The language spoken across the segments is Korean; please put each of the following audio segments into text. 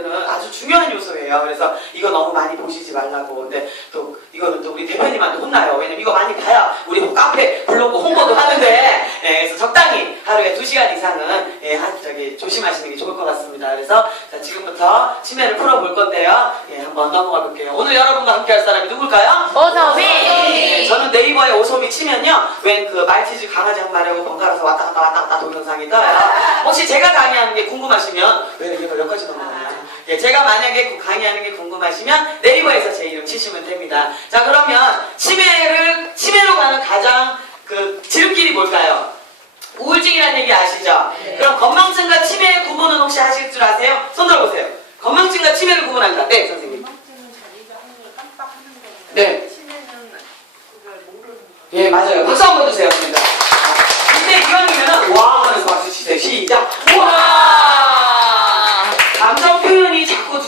사람들한테는 아주 중요한 요소예요. 그래서 이거 너무 많이 보시지 말라고. 근데 또 이거는 또 우리 대표님한테 혼나요. 왜냐면 이거 많이 봐야 우리 뭐 카페 블로그 홍보도 하는데 예, 그래서 적당히 하루에 두 시간 이상은 예, 한, 저기 조심하시는 게 좋을 것 같습니다. 그래서 자, 지금부터 치매를 풀어볼 건데요. 예, 한번 넘어가 볼게요. 오늘 여러분과 함께 할 사람이 누굴까요? 오소미! 네, 저는 네이버에 오소미 치면요. 웬 그 말티즈 강아지 한 마리하고 번갈아서 왔다 갔다 왔다 갔다 동영상이 떠요. 혹시 제가 강의하는 게 궁금하시면 왜 이게 몇 가지 넘어가냐. 예, 제가 만약에 그 강의하는 게 궁금하시면 네이버에서 제 이름 치시면 됩니다. 자, 그러면 치매를, 치매로 가는 가장 그 지름길이 뭘까요? 우울증이라는 얘기 아시죠? 네. 그럼 건망증과 치매의 구분은 혹시 하실 줄 아세요? 손 들어보세요. 건망증과 치매를 구분한다. 네, 선생님. 건망증은 자기가 하는 걸 깜빡하는 거고 네. 치매는 그걸 모르는 거. 예, 맞아요. 박수 한번 주세요. 입니다. 이때 이왕이면은 와 하면서 박수 치세요. 시작. 와! 감정 표현이 자꾸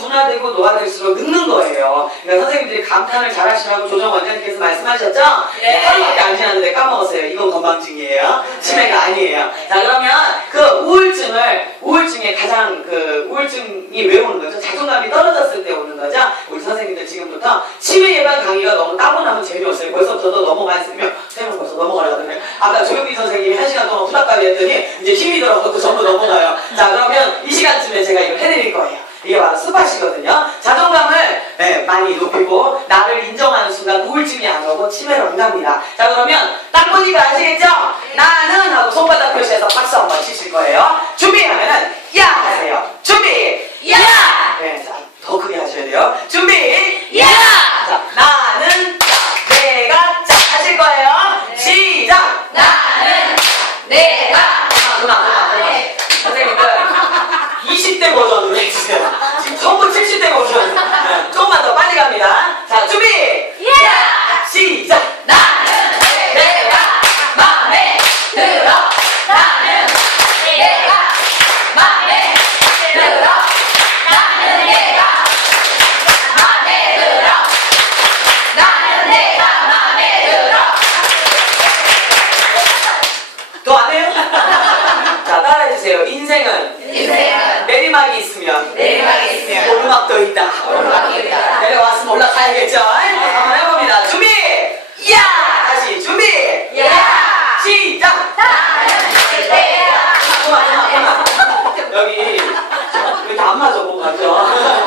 둔화되고 노화될수록 늙는 거예요. 그러니까 선생님들이 감탄을 잘 하시라고 조정 원장님께서 말씀하셨죠? 네. 하루밖에 안 지났는데 까먹었어요. 이건 건망증이에요. 치매가 아니에요. 자, 그러면 그 우울증을, 우울증의 가장 그 우울증이 왜 오는 거죠? 자존감이 떨어졌을 때 오는 거죠? 우리 선생님들 지금부터 치매 예방 강의가 너무 따분하면 재미없어요. 벌써부터 넘어갔으면 세명 벌써 넘어가려거든요. 아까 조영기 선생님이 한 시간 동안 후다까지 했더니 이제 힘이 들어서 또 전부 넘어가요. 자, 그러면 이 시간쯤에 제가 이걸 해드릴 거예요. 이게 바로 스팟이거든요. 버리고 나를 인정하는 순간 우울증이 안 오고 치매로 안 갑니다. 자 그러면 딱 보니까 아시겠죠? 나는 하고 손바닥 표시해서 박수 한번 치실 거예요. 준비하면은 야 하세요. 준비 야. 네, 자, 더 크게 하셔야 돼요. 준비 야. 자, 나는 야, 내가 자 하실 거예요. 네. 시작. 나는 내가 그만 그만 그만. 네. 선생님들 20대 버전으로 해주세요. 지금 처음 보시 알겠죠? 네. 아, 한번 해봅니다. 준비! 야! 다시 준비! 야! 시작! 잠깐만, 네. 잠깐만. 여기, 왜다안 맞아, 뭐가, 죠